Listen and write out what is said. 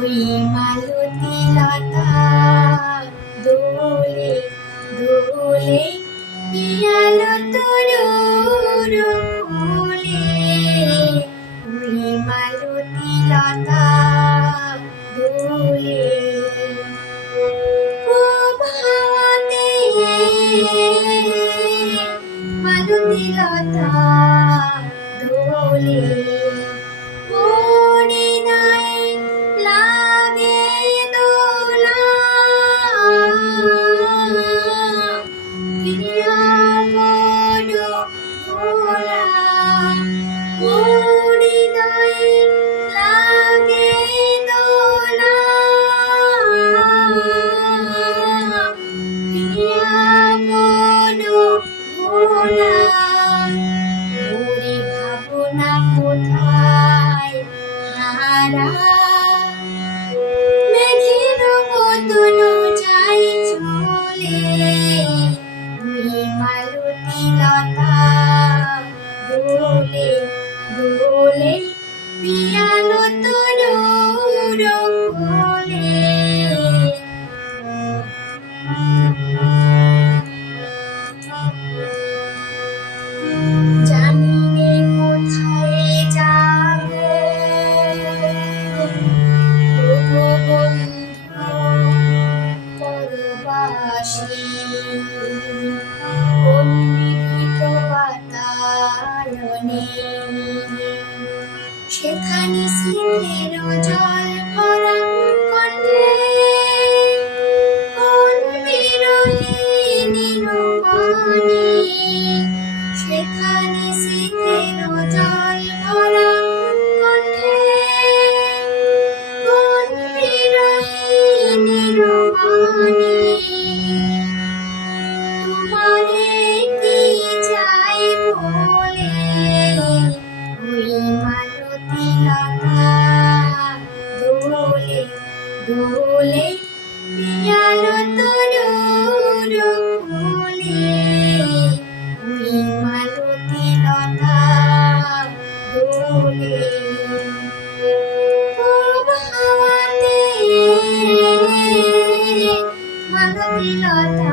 ওই মালতী লতা দোলে দোলে পিয়ালো তরুর কোলে। ওই মালতী লতা দোলে প্রভাতে মালতী লতা দোলে। কোথায় হারা মেঘের মতন যাই চলে। ওই মালতী লতা দোলে দোলে পিয়ালো তরুর কোলে। জানিনে কোথায় যাবে ওগো বন্ধু পরবাসী, কোন বিধিত বাতায়নে সেখানে শীতের জল ভরা কণ্ঠে কোন বিরহিণীর বাণী। সেখানে শীতের জল ভরা কণ্ঠে কোন বিরহিণীর বাণী। তোমারে কি চাই বলে ওই মালতী লতা দোলে দোলে পিয়ালো তরুর কোলে। ওই মালতী লতা দোলে প্রভাতে মালতী লতা